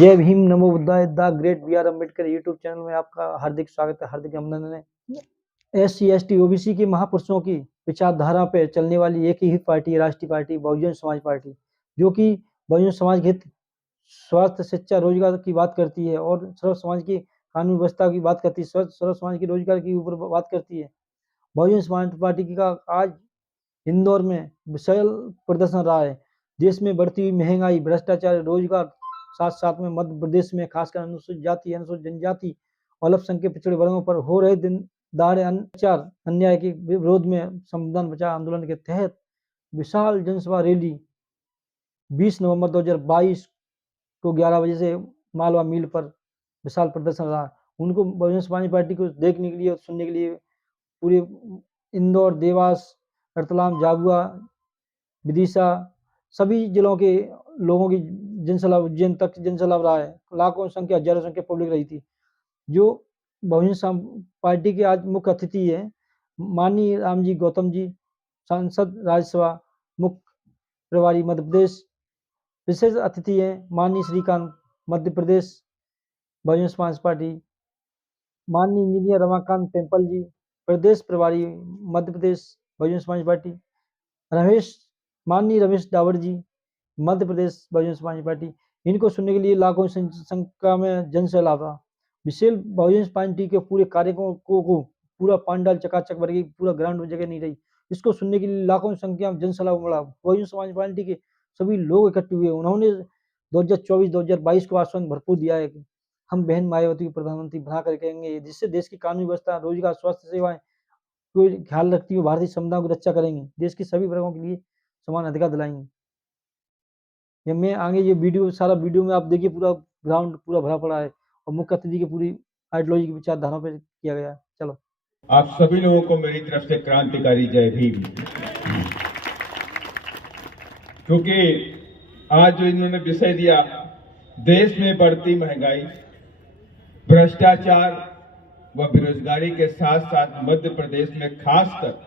जय भीम, नमो बुद्धाय। The great B R Ambedkar YouTube channel में आपका हार्दिक स्वागत है, हार्दिक अभिनंदन है। SC ST OBC के महापुरुषों की विचारधारा पे चलने वाली एक ही पार्टी, राष्ट्रीय पार्टी बहुजन समाज पार्टी, जो कि बहुजन समाज के हित, स्वास्थ्य, शिक्षा, रोजगार की बात करती है और सर्व समाज की कानून व्यवस्था की बात करती है, सर्व समाज की रोजगार की ऊपर बात करती है। बहुजन समाज पार्टी का आज इंदौर में विशाल प्रदर्शन रहा है। देश में बढ़ती हुई महंगाई, भ्रष्टाचार, रोजगार, साथ साथ में मध्य प्रदेश में खासकर अनुसूचित जाति, अनुसूचित जनजाति और अल्पसंख्यक पिछड़े वर्गों पर हो रहे दिन दहाड़े अत्याचार, अन्याय के विरोध में संविधान बचाओ आंदोलन के तहत विशाल जनसभा रैली 20 नवंबर 2022 को 11 बजे से मालवा मिल पर विशाल प्रदर्शन रहा। उनको बहुजन समाज पार्टी को देखने के लिए और सुनने के लिए पूरे इंदौर, देवास, रतलाम, झाबुआ, विदिशा सभी जिलों के लोगों की जनसैलाब, उज्जैन तक जनसैलाब रहा है। लाखों संख्या, हजारों संख्या पब्लिक रही थी। जो बहुजन पार्टी के आज मुख्य अतिथि है माननीय रामजी गौतम जी, सांसद राज्यसभा, मुख्य प्रभारी मध्य प्रदेश। विशेष अतिथि है माननीय श्रीकांत, मध्य प्रदेश बहुजन समाज पार्टी। माननीय इंजीनियर रमाकांत टेम्पल जी, प्रदेश प्रभारी मध्य प्रदेश बहुजन समाज पार्टी। माननीय रमेश डावर जी, मध्य प्रदेश बहुजन समाज पार्टी। इनको सुनने के लिए लाखों संख्या में जन सैलाब रहा। विशेष बहुजन पार्टी के पूरे कार्यक्रमों को पूरा पंडाल चकाचक भर गई, पूरा ग्राउंड में जगह नहीं रही। इसको सुनने के लिए लाखों संख्या में जन सैलाब उमड़ा। बहुजन समाज पार्टी के सभी लोग इकट्ठे हुए। उन्होंने 2024-2022 को आश्वासन भरपूर दिया है कि हम बहन मायावती को प्रधानमंत्री बना कर करेंगे, जिससे देश की कानूनी व्यवस्था, रोजगार, स्वास्थ्य सेवाएं को ख्याल रखती हुए भारतीय संविधान की रक्षा करेंगे, देश के सभी वर्गों के लिए समान अधिकार दिलाएंगे। ये मैं आगे ये वीडियो, सारा वीडियो में आप देखिए, पूरा ग्राउंड पूरा भरा पड़ा है और मुख्य अतिथि की पूरी आइडियोलॉजी की विचारधारा पर किया गया है। चलो, आप सभी लोगों को मेरी तरफ से क्रांतिकारी जय भीम। क्योंकि आज जो इन्होंने विषय दिया, देश में बढ़ती महंगाई, भ्रष्टाचार व बेरोजगारी के साथ साथ मध्य प्रदेश में खासकर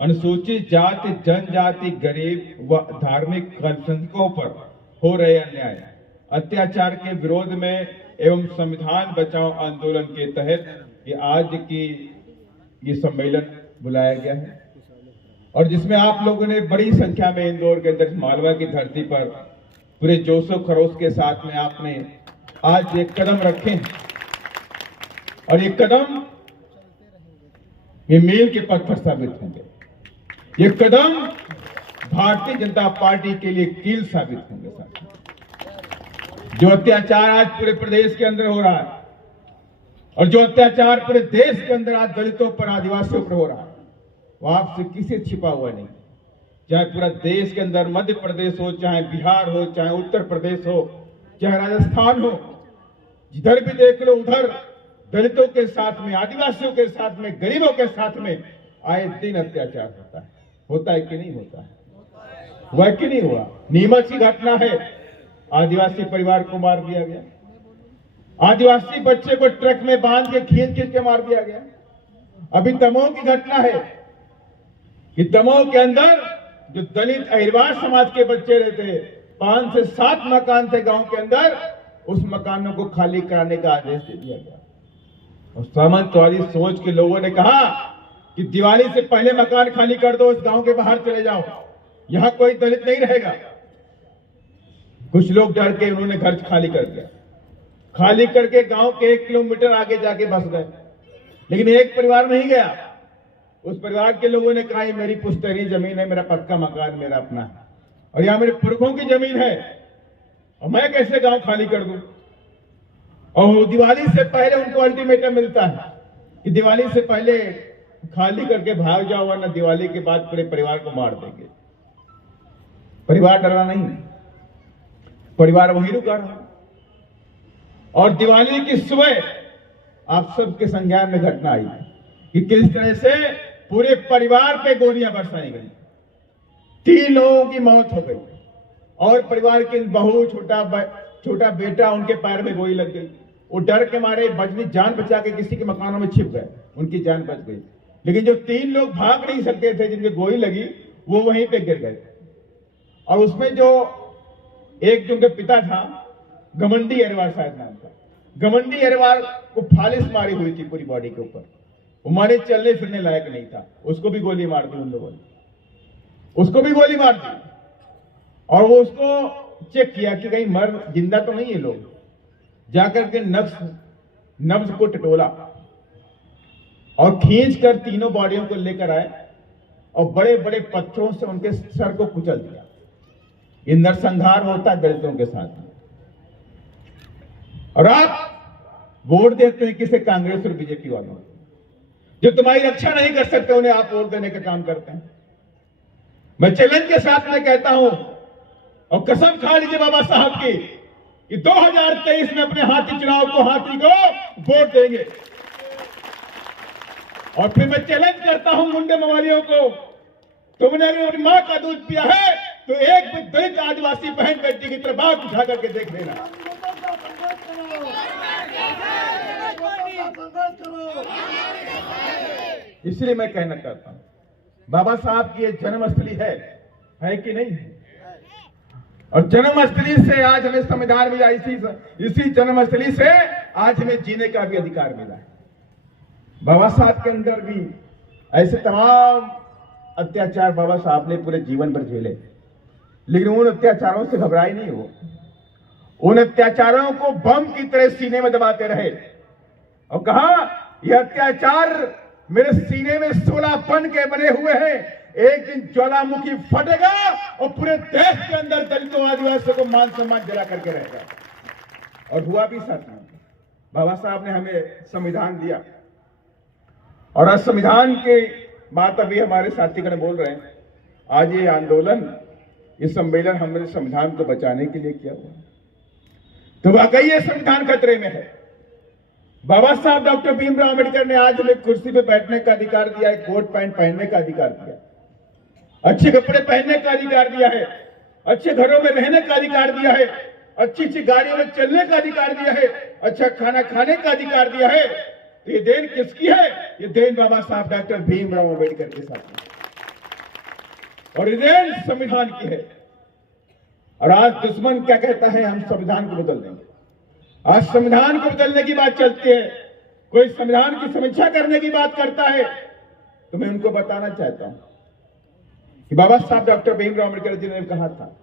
अनुसूचित जाति, जनजाति, गरीब व धार्मिक अल्पसंख्यकों पर हो रहे अन्याय, अत्याचार के विरोध में एवं संविधान बचाओ आंदोलन के तहत ये आज की ये सम्मेलन बुलाया गया है और जिसमें आप लोगों ने बड़ी संख्या में इंदौर के अंदर मालवा की धरती पर पूरे जोशो खरोश के साथ में आपने आज एक कदम रखे हैं और ये कदम ये मील के पथ पर साबित होंगे। ये कदम भारतीय जनता पार्टी के लिए कील साबित होंगे। जो अत्याचार आज पूरे प्रदेश के अंदर हो रहा है और जो अत्याचार पूरे देश के अंदर आज दलितों पर, आदिवासियों पर हो रहा है, वो आपसे किसी छिपा हुआ नहीं। चाहे पूरा देश के अंदर मध्य प्रदेश हो, चाहे बिहार हो, चाहे उत्तर प्रदेश हो, चाहे राजस्थान हो, जिधर भी देख लो उधर दलितों के साथ में, आदिवासियों के साथ में, गरीबों के साथ में आए दिन अत्याचार होता है कि नहीं होता है? हुआ कि नहीं हुआ? नीमच की घटना है, आदिवासी परिवार को मार दिया गया, आदिवासी बच्चे को ट्रक में बांध के खींच के मार दिया गया। अभी दमोह की घटना है कि दमोह के अंदर जो दलित अहिरवार समाज के बच्चे रहते, 5 से 7 मकान थे गांव के अंदर, उस मकानों को खाली कराने का आदेश दे दिया गया और सामंतवादी सोच के लोगों ने कहा कि दिवाली से पहले मकान खाली कर दो, इस गांव के बाहर चले जाओ, यहां कोई दलित नहीं रहेगा। कुछ लोग डर के उन्होंने घर खाली कर दिया, खाली करके गांव के 1 किलोमीटर आगे जाके बस गए। लेकिन एक परिवार नहीं गया। उस परिवार के लोगों ने कहा मेरी पुश्तैनी जमीन है, मेरा पक्का मकान मेरा अपना है और यहां मेरे पुरखों की जमीन है और मैं कैसे गांव खाली कर दूं। और दिवाली से पहले उनको अल्टीमेटम मिलता है कि दिवाली से पहले खाली करके भाग जाओ, वरना दिवाली के बाद पूरे परिवार को मार देंगे। परिवार डरा नहीं, परिवार वहीं रुका रहा और दिवाली की सुबह आप सबके संज्ञान में घटना आई कि किस तरह से पूरे परिवार पे गोलियां बरसाई गई, 3 लोगों की मौत हो गई और परिवार के बहू, छोटा बेटा, उनके पैर में गोली लग गई। वो डर के मारे बचनी जान बचा के किसी के मकानों में छिप गए, उनकी जान बच गई। लेकिन जो 3 लोग भाग नहीं सकते थे, जिनके गोली लगी, वो वहीं पे गिर गए और उसमें जो एक जो उनके पिता था घमंडी अग्रवाल शायद नाम था। घमंडी अग्रवाल को फालिश मारी हुई थी पूरी बॉडी के ऊपर, वो मारे चलने फिरने लायक नहीं था, उसको भी गोली मार दी उन लोगों ने, उसको भी गोली मार दी। और वो उसको चेक किया कि कहीं मर जिंदा तो नहीं है लोग, जाकर के नब्ज को टटोला और खींच कर तीनों बॉडियों को लेकर आए और बड़े बड़े पत्थरों से उनके सर को कुचल दिया। ये नरसंहार होता है दलितों के साथ में। और आप वोट देते हैं किसे? कांग्रेस और बीजेपी वालों को, जो तुम्हारी रक्षा नहीं कर सकते उन्हें आप वोट देने का काम करते हैं। मैं चैलेंज के साथ में कहता हूं और कसम खा लीजिए बाबा साहब की कि 2023 में अपने हाथी चुनाव को, हाथी को वोट देंगे। और फिर मैं चैलेंज करता हूं मुंडे मवालियों को, तुमने अगर अपनी मां का दूध पिया है तो एक भी दलित आदिवासी बहन बेटी की तरफ आंख उठा करके देख लेना। इसलिए मैं कहना चाहता हूं, बाबा साहब की ये जन्मस्थली है कि नहीं है? और जन्मस्थली से आज हमें संविधान मिला, इसी जन्मस्थली से आज हमें जीने का भी अधिकार मिला है। बाबा साहब के अंदर भी ऐसे तमाम अत्याचार बाबा साहब ने पूरे जीवन भर झेले, लेकिन उन अत्याचारों से घबराए नहीं हो। उन अत्याचारों को बम की तरह सीने में दबाते रहे और कहा यह अत्याचार मेरे सीने में 16 बन के बने हुए हैं, एक दिन ज्वालामुखी फटेगा और पूरे देश के अंदर दलितों आदिवासियों को मान सम्मान जला करके रहेगा। और हुआ भी साथ में। बाबा साहब ने हमें संविधान दिया और आज संविधान के बात अभी हमारे साथीगण बोल रहे हैं। आज ये आंदोलन, ये सम्मेलन हमने संविधान को बचाने के लिए किया हुआ, तो वाकई ये संविधान खतरे में है। बाबा साहब डॉक्टर भीमराव अंबेडकर ने आज हमें कुर्सी पे बैठने का अधिकार दिया है, कोट पैंट पहनने का अधिकार दिया, अच्छे कपड़े पहनने का अधिकार दिया है, अच्छे घरों में रहने का अधिकार दिया है, अच्छी अच्छी गाड़ियों में चलने का अधिकार दिया है, अच्छा खाना खाने का अधिकार दिया है। तो ये देन किसकी है? ये देन बाबा साहब डॉक्टर भीमराव अंबेडकर के साथ है और ये देन संविधान की है। और आज दुश्मन क्या कहता है? हम संविधान को बदल देंगे। आज संविधान को बदलने की बात चलती है, कोई संविधान की समीक्षा करने की बात करता है, तो मैं उनको बताना चाहता हूं कि बाबा साहब डॉक्टर भीमराव अम्बेडकर जी ने कहा था,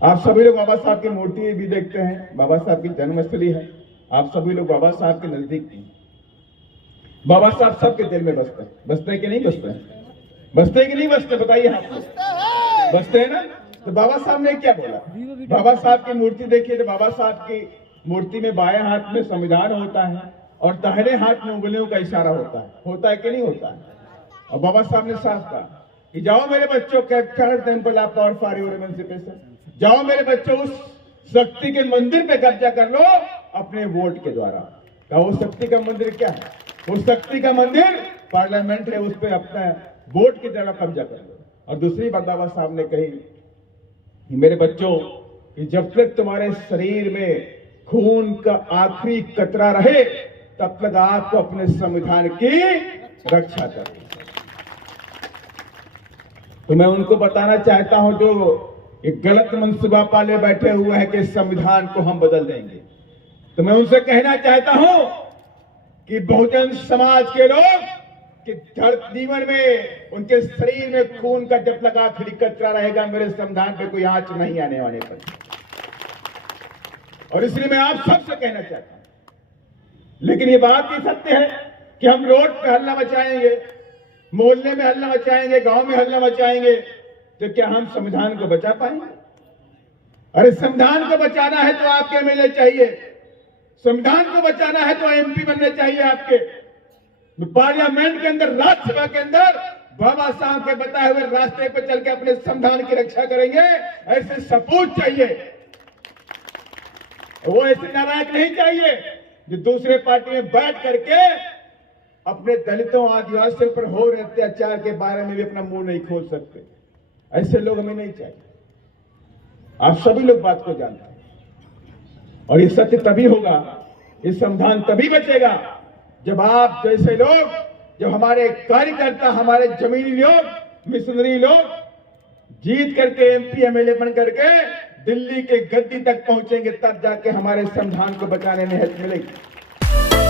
आप सभी लोग बाबा साहब की मूर्ति भी देखते हैं, बाबा साहब की जन्मस्थली है, आप सभी लोग बाबा साहब के नजदीक थी। बाबा साहब सबके दिल में बसते हैं कि नहीं बसते हैं? बसते हैं कि नहीं बसते? बताइए आप। बसते हैं ना? तो बाबा साहब ने क्या बोला? बाबा साहब की मूर्ति देखिए, तो बाबा साहब की मूर्ति में बाएं हाथ में संविधान होता है और दाहिने हाथ में उंगलियों का इशारा होता है कि नहीं होता है? और बाबा साहब ने साफ कहा कि जाओ मेरे बच्चों, capture temple of power for your emancipation, जाओ मेरे बच्चों उस शक्ति के मंदिर पे कब्जा कर लो अपने वोट के द्वारा। क्या वो शक्ति का मंदिर क्या है? वो शक्ति का मंदिर पार्लियामेंट है, उस पर अपना वोट की द्वारा कब्जा कर लो। और दूसरी बात बाबा साहब ने कही कि मेरे बच्चों, कि जब तक तुम्हारे शरीर में खून का आखिरी कतरा रहे तब तक आपको अपने संविधान की रक्षा करनी। तो मैं उनको बताना चाहता हूं जो एक गलत मनसूबा पाले बैठे हुए हैं कि संविधान को हम बदल देंगे, तो मैं उनसे कहना चाहता हूं कि बहुजन समाज के लोग कि जीवन में उनके शरीर में खून का जब तक आखिरी कतरा रहेगा मेरे संविधान पे कोई आंच नहीं आने वाले पर। और इसलिए मैं आप सबसे कहना चाहता हूं, लेकिन ये बात भी सत्य है कि हम रोड पे हल्ला मचाएंगे, मोहल्ले में हल्ला मचाएंगे, गांव में हल्ला मचाएंगे, तो क्या हम संविधान को बचा पाएंगे? अरे संविधान को बचाना है तो आपके एमएलए चाहिए, संविधान को बचाना है तो एमपी बनने चाहिए आपके। पार्लियामेंट के अंदर, राज्यसभा के अंदर बाबा साहब के बताए हुए रास्ते पर चल के अपने संविधान की रक्षा करेंगे, ऐसे सपूत चाहिए। वो ऐसे नारायक नहीं चाहिए जो दूसरे पार्टी में बैठ करके अपने दलितों आदिवासियों पर हो रहे अत्याचार के बारे में भी अपना मुंह नहीं खोल सकते। ऐसे लोग हमें नहीं चाहिए। आप सभी लोग बात को जानते हैं और ये सत्य तभी होगा, ये संविधान तभी बचेगा जब आप जैसे लोग, जब हमारे कार्यकर्ता, हमारे जमीनी लोग, मिशनरी लोग जीत करके एमपी एमएलए बन करके दिल्ली के गद्दी तक पहुंचेंगे, तब जाके हमारे संविधान को बचाने में हेल्प मिलेगी।